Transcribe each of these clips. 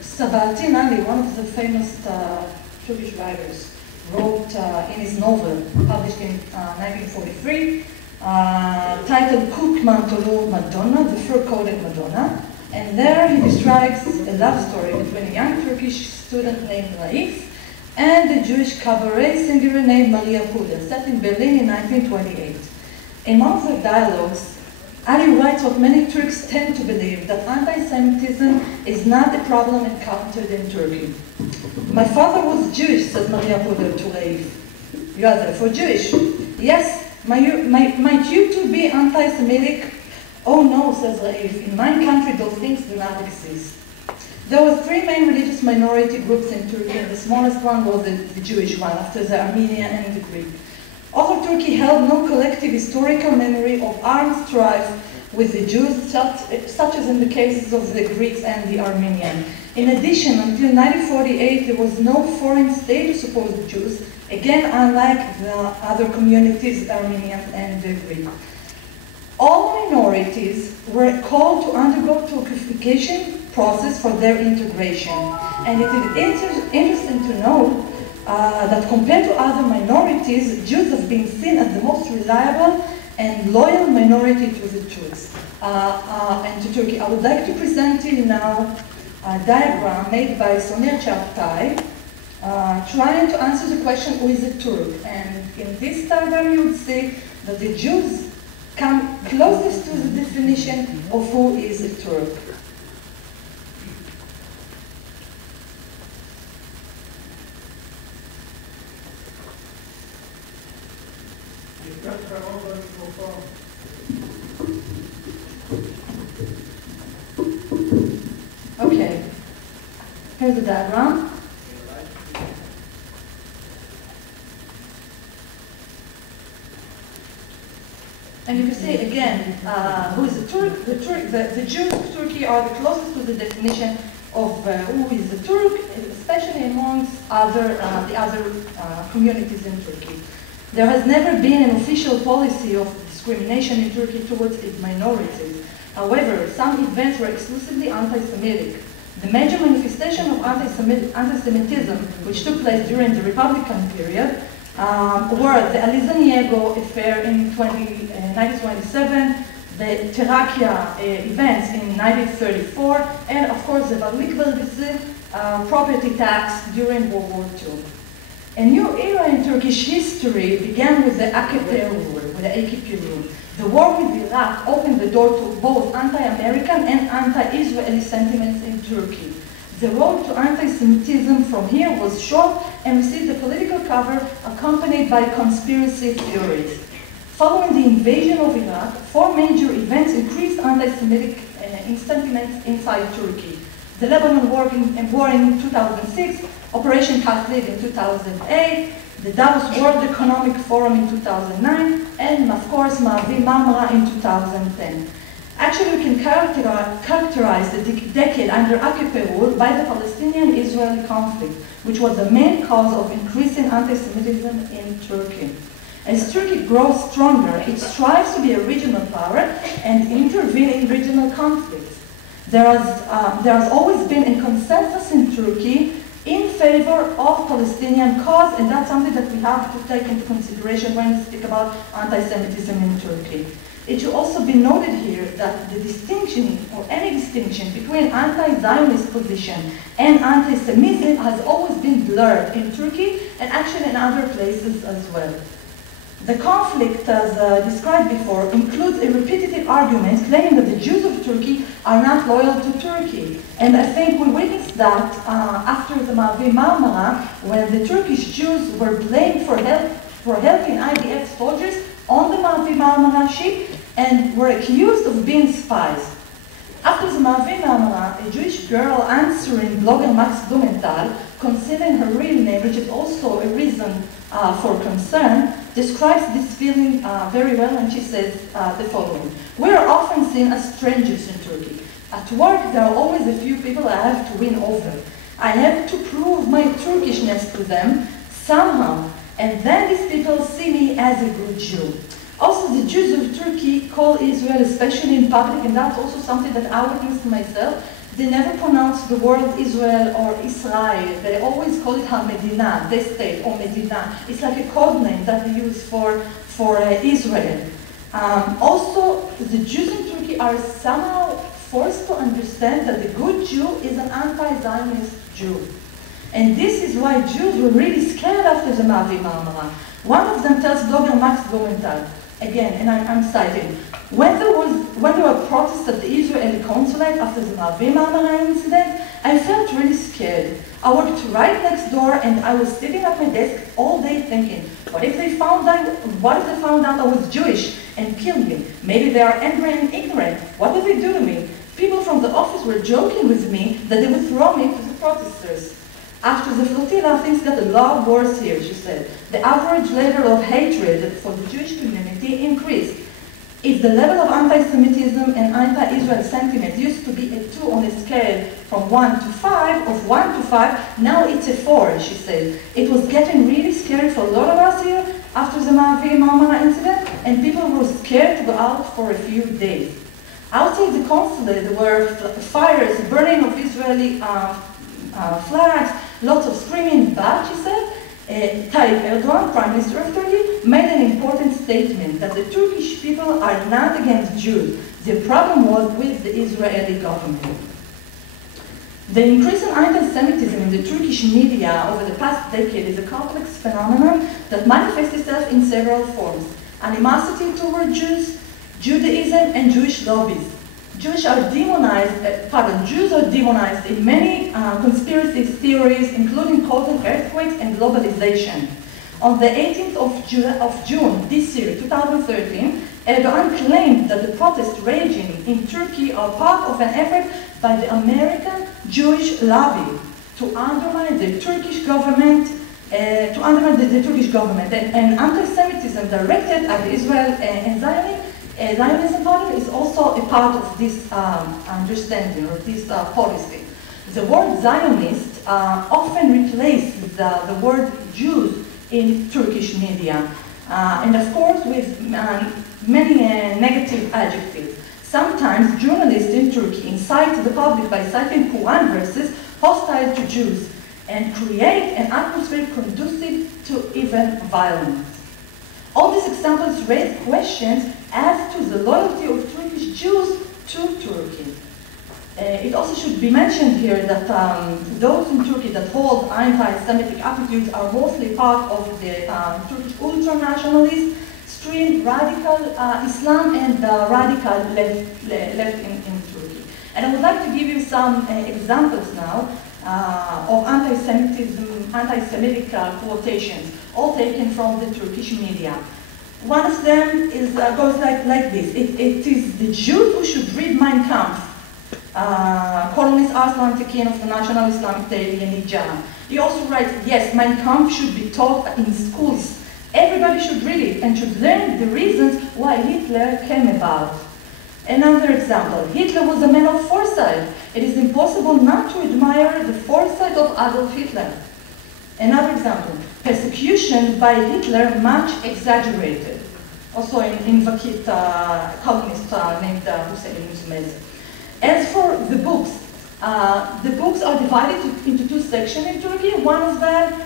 Sabahattin Ali, one of the famous Turkish writers, wrote in his novel, published in 1943, titled Kuk Mantolu Madonna, the fur-coated Madonna. And there he describes a love story between a young Turkish student named Raif and a Jewish cabaret singer named Maria Puder, set in Berlin in 1928. In one of the dialogues, Ali writes what many Turks tend to believe, that anti-Semitism is not a problem encountered in Turkey. My father was Jewish, says Maria Puder to Raif. You are therefore Jewish. Yes, might you too be anti-Semitic? Oh no, says Raif, in my country those things do not exist. There were three main religious minority groups in Turkey, and the smallest one was the Jewish one, after the Armenian and the Greek. Although Turkey held no collective historical memory of armed strife with the Jews, such as in the cases of the Greeks and the Armenian. In addition, until 1948, there was no foreign state to support the Jews, again unlike the other communities, Armenian and the Greek. All minorities were called to undergo Turkification process for their integration. And it is interesting to note that compared to other minorities, Jews have been seen as the most reliable and loyal minority to the Turks and to Turkey. I would like to present to you now a diagram made by Sonia Chaptai, trying to answer the question, who is a Turk? And in this diagram you would see that the Jews come closest to the definition of who is a Turk. Okay, here's the diagram. And you can see again who is a Turk. The Jews of Turkey are the closest to the definition of who is a Turk, especially amongst the other communities in Turkey. There has never been an official policy of discrimination in Turkey towards its minorities. However, some events were exclusively anti-Semitic. The major manifestation of anti-Semitism, which took place during the Republican period, were the Alizaniego affair in 1927, the Terakia events in 1934, and of course the Varlik-Vergisi property tax during World War II. A new era in Turkish history began with the AKP rule, with the AKP rule. The war with Iraq opened the door to both anti-American and anti-Israeli sentiments in Turkey. The road to anti-Semitism from here was short and received a political cover accompanied by conspiracy theories. Following the invasion of Iraq, four major events increased anti-Semitic sentiments inside Turkey. The Lebanon war in 2006, Operation Katlit in 2008, the Davos World Economic Forum in 2009, and of course Mavi Marmara in 2010. Actually, we can characterize the decade under AKP rule by the Palestinian-Israeli conflict, which was the main cause of increasing anti-Semitism in Turkey. As Turkey grows stronger, it strives to be a regional power and intervene in regional conflicts. There has always been a consensus in Turkey in favor of Palestinian cause, and that's something that we have to take into consideration when we speak about anti-Semitism in Turkey. It should also be noted here that the distinction, or any distinction, between anti-Zionist position and anti-Semitism has always been blurred in Turkey and actually in other places as well. The conflict, as described before, includes a repetitive argument claiming that the Jews of Turkey are not loyal to Turkey. And I think we witnessed that after the Mavi Marmara, when the Turkish Jews were blamed for helping IDF soldiers on the Mavi Marmara ship and were accused of being spies. After the Mavi Marmara, a Jewish girl answering blogger Max Blumenthal, concealing her real name, which is also a reason for concern, describes this feeling very well, and she says the following. We are often seen as strangers in Turkey. At work, there are always a few people I have to win over. I have to prove my Turkishness to them somehow, and then these people see me as a good Jew. Also, the Jews of Turkey call Israel, especially in public, and that's also something that I witnessed myself. They never pronounce the word Israel or Israel. They always call it HaMedina, the state, or Medina. It's like a code name that they use for Israel. Also, the Jews in Turkey are somehow forced to understand that the good Jew is an anti-Zionist Jew. And this is why Jews were really scared after the Mavi Marmara. One of them tells blogger Max Blumenthal, again, and I'm citing, when there were protests at the Israeli consulate after the Mavi Marmara incident, I felt really scared. I worked right next door and I was sitting at my desk all day thinking, what if they found out I was Jewish and killed me? Maybe they are angry and ignorant. What would they do to me? People from the office were joking with me that they would throw me to the protesters. After the flotilla, things got a lot worse here, she said. The average level of hatred for the Jewish community increased. If the level of anti-Semitism and anti-Israel sentiment used to be a 2 on a scale from 1 to 5, now it's a 4, she said. It was getting really scary for a lot of us here after the Mavi Marmara incident, and people were scared to go out for a few days. Outside the consulate, there were fires, burning of Israeli flags, lots of screaming, but, she said, Tayyip Erdogan, Prime Minister of Turkey, made an important statement that the Turkish people are not against Jews. The problem was with the Israeli government. The increase in anti-Semitism in the Turkish media over the past decade is a complex phenomenon that manifests itself in several forms. Animosity toward Jews, Judaism, and Jewish lobbies. Jews are demonized in many conspiracy theories, including causing earthquakes and globalization. On the 18th of June this year, 2013, Erdogan claimed that the protests raging in Turkey are part of an effort by the American Jewish lobby to undermine the Turkish government, and anti-Semitism directed at Israel and Zionism party is also a part of this understanding or this policy. The word Zionist often replaces the word Jews in Turkish media, and of course with many negative adjectives. Sometimes journalists in Turkey incite the public by citing Quran verses hostile to Jews and create an atmosphere conducive to even violence. All these examples raise questions as to the loyalty of Turkish Jews to Turkey. It also should be mentioned here that those in Turkey that hold anti-Semitic attitudes are mostly part of the Turkish ultra-nationalist stream, radical Islam, and radical left in Turkey. And I would like to give you some examples now of anti-Semitic quotations, all taken from the Turkish media. One of them goes like this. It is the Jews who should read Mein Kampf. Columnist Aslan Tekin of the National Islamic Daily in Iran. He also writes, yes, Mein Kampf should be taught in schools. Everybody should read it and should learn the reasons why Hitler came about. Another example, Hitler was a man of foresight. It is impossible not to admire the foresight of Adolf Hitler. Another example, persecution by Hitler much exaggerated. Also in Vakit, columnist named Hussein Musmez. As for the books are divided into two sections in Turkey. One of them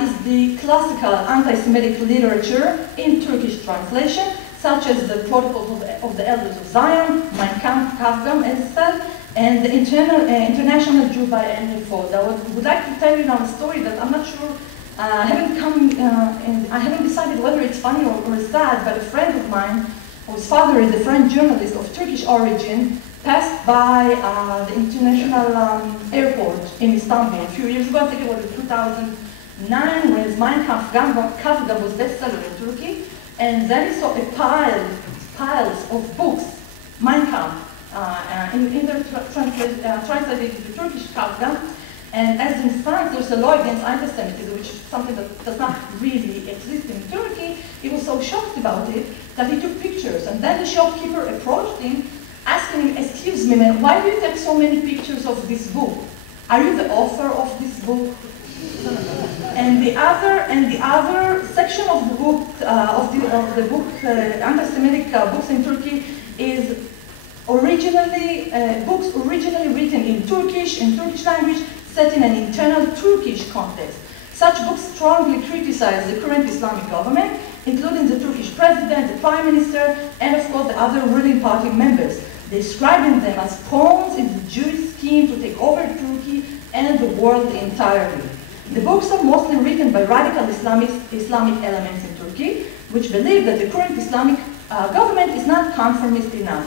is the classical anti-Semitic literature in Turkish translation, such as the Protocols of the Elders of Zion, Mein Kampf, Kafgam, and stuff, and the International Jew by Henry Ford. I would like to tell you now a story that I'm not sure, I haven't decided whether it's funny or sad, but a friend of mine, whose father is a French journalist of Turkish origin, passed by the international airport in Istanbul a few years ago. I think it was in 2009, when his Mein Kampf was bestseller in Turkey. And then he saw piles of books, Mein Kampf, in their translated into Turkish Kafka. And as in France, there's a law against anti-Semitism, which is something that does not really exist in Turkey. He was so shocked about it that he took pictures. And then the shopkeeper approached him, asking him, excuse me, man, why do you take so many pictures of this book? Are you the author of this book? And the other section of the book, anti-Semitic books in Turkey, is books originally written in Turkish language, set in an internal Turkish context. Such books strongly criticize the current Islamic government, including the Turkish president, the prime minister, and of course the other ruling party members, describing them as pawns in the Jewish scheme to take over Turkey and the world entirely. The books are mostly written by radical Islamic elements in Turkey, which believe that the current Islamic government is not conformist enough.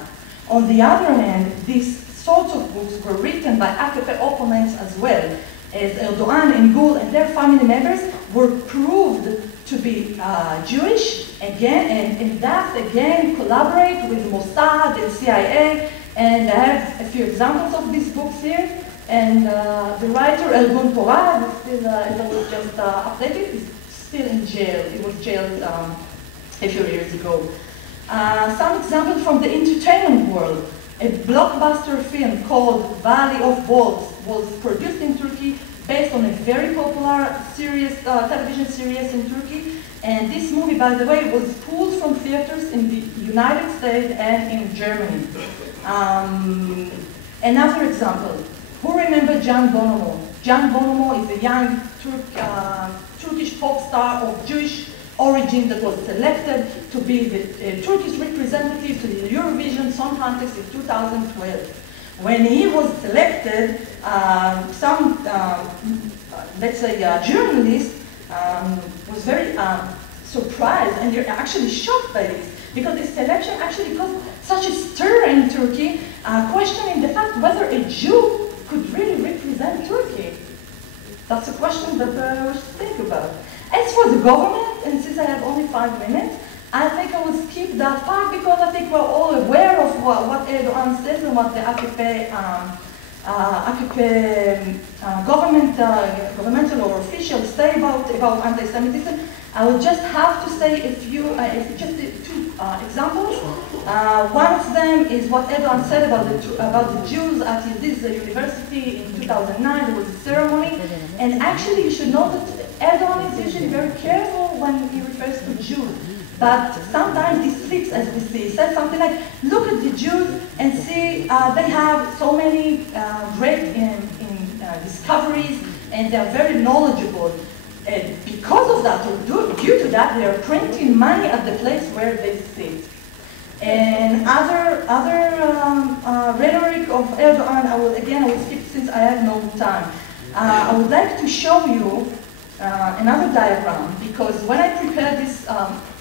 On the other hand, these sorts of books were written by AKP opponents as well, as Erdogan and Gül and their family members were proved to be Jewish again, and thus again collaborate with Mossad and CIA. And I have a few examples of these books here. And the writer Elgun Porad, as I was just updated, is still in jail. He was jailed a few years ago. Some examples from the entertainment world. A blockbuster film called Valley of Wolves was produced in Turkey based on a very popular television series in Turkey. And this movie, by the way, was pulled from theaters in the United States and in Germany. Another example. Who remembers Can Bonomo? Can Bonomo is a young Turkish pop star of Jewish origin that was selected to be the Turkish representative to the Eurovision Song Contest in 2012. When he was selected, some, let's say, journalist was very surprised, and they're actually shocked by this, because this selection actually caused such a stir in Turkey, questioning the fact whether a Jew could really represent Turkey. That's a question that we should think about. As for the government, and since I have only 5 minutes, I think I will skip that part because I think we're all aware of what Erdogan says and what the AKP governmental or officials say about anti-Semitism. I will just have to say a few, just 2 examples. One of them is what Erdogan said about the Jews at his university in 2009. There was a ceremony, and actually you should know that Erdogan is usually very careful when he refers to Jews. But sometimes he slips, as we see. He says something like, look at the Jews and see they have so many great discoveries, and they're very knowledgeable. And because of that, or due to that, they are printing money at the place where they sit. And other rhetoric of Erdogan, I will skip since I have no time. I would like to show you another diagram, because when I prepared this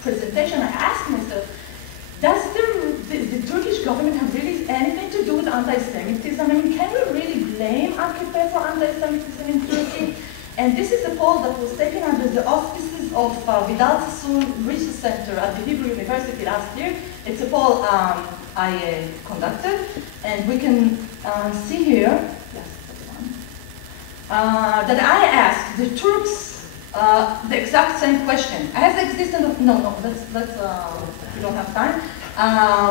presentation, I asked myself, does the Turkish government have really anything to do with anti-Semitism? I mean, can we really blame AKP for anti-Semitism in Turkey? And this is a poll that was taken under the auspices of Vidal Sassoon Research Center at the Hebrew University last year. It's a poll I conducted, and we can see here, yes, that's one, that I asked the Turks the exact same question. Has the existence of, we don't have time.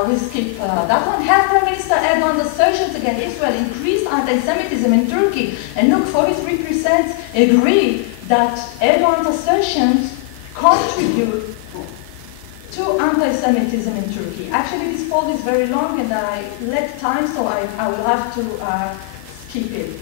We'll skip that one. Have Prime Minister Erdogan's assertions against Israel increased anti-Semitism in Turkey? And look, 43% agree that Erdogan's assertions contribute to anti-Semitism in Turkey. Actually, this poll is very long, and I lack time, so I will have to skip it.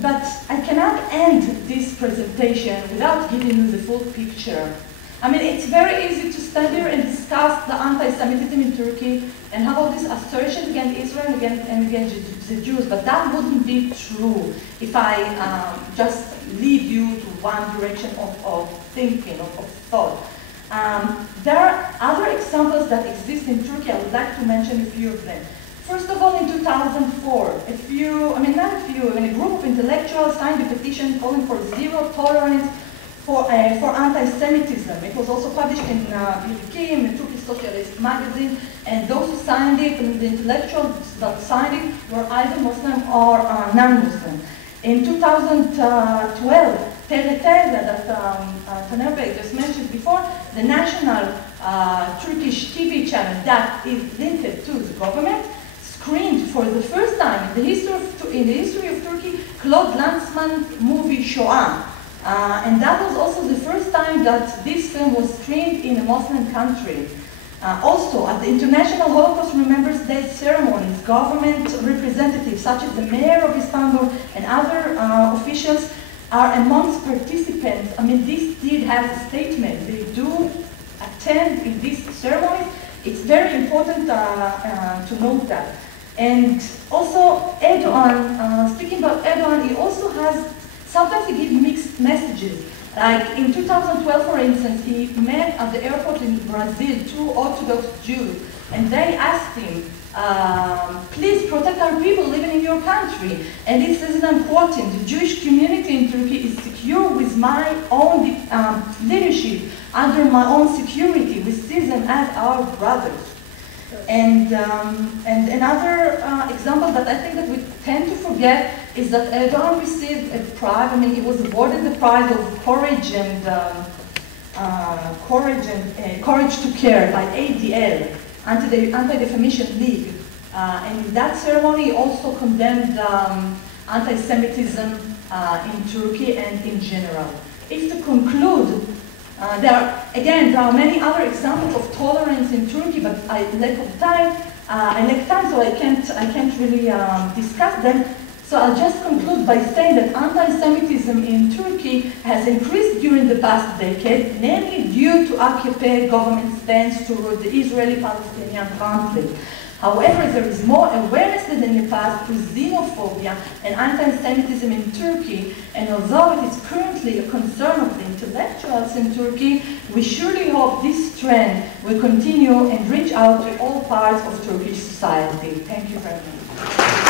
But I cannot end this presentation without giving you the full picture. I mean, it's very easy to stand here and discuss the anti-Semitism in Turkey and how all these assertions against Israel and against the Jews, but that wouldn't be true if I just lead you to one direction of thinking, of thought. There are other examples that exist in Turkey. I would like to mention a few of them. First of all, in 2004, a group of intellectuals signed a petition calling for zero tolerance for anti-Semitism. It was also published in Begin-Sadat, a Turkish socialist magazine, and those who signed it, and the intellectuals that signed it, were either Muslim or non-Muslim. In 2012, TRT, that Taner Bey just mentioned before, the national Turkish TV channel that is linked to the government, screened for the first time in the history of Turkey Claude Lanzmann's movie Shoah. And that was also the first time that this film was screened in a Muslim country. Also, at the International Holocaust Remembrance Day ceremonies, government representatives such as the mayor of Istanbul and other officials are amongst participants. I mean, this did have a statement. They do attend in these ceremonies. It's very important to note that. And also, Erdogan, speaking about Erdogan, he also has, sometimes he gives mixed messages. Like in 2012, for instance, he met at the airport in Brazil 2 Orthodox Jews, and they asked him, please protect our people living in your country. And this is an quoting, the Jewish community in Turkey is secure with my own leadership, under my own security. We see them as our brothers. And another example that I think that we tend to forget is that Erdogan received a prize. I mean, he was awarded the prize of courage and courage to care by ADL, Anti-Defamation League. And in that ceremony, he also condemned anti-Semitism in Turkey and in general. If to conclude, there are many other examples of tolerance in Turkey, but I lack time, so I can't really discuss them. So I'll just conclude by saying that anti-Semitism in Turkey has increased during the past decade, namely due to AKP government stance toward the Israeli-Palestinian conflict. However, there is more awareness than in the past with xenophobia and anti-Semitism in Turkey, and although it is currently a concern of the intellectuals in Turkey, we surely hope this trend will continue and reach out to all parts of Turkish society. Thank you very much.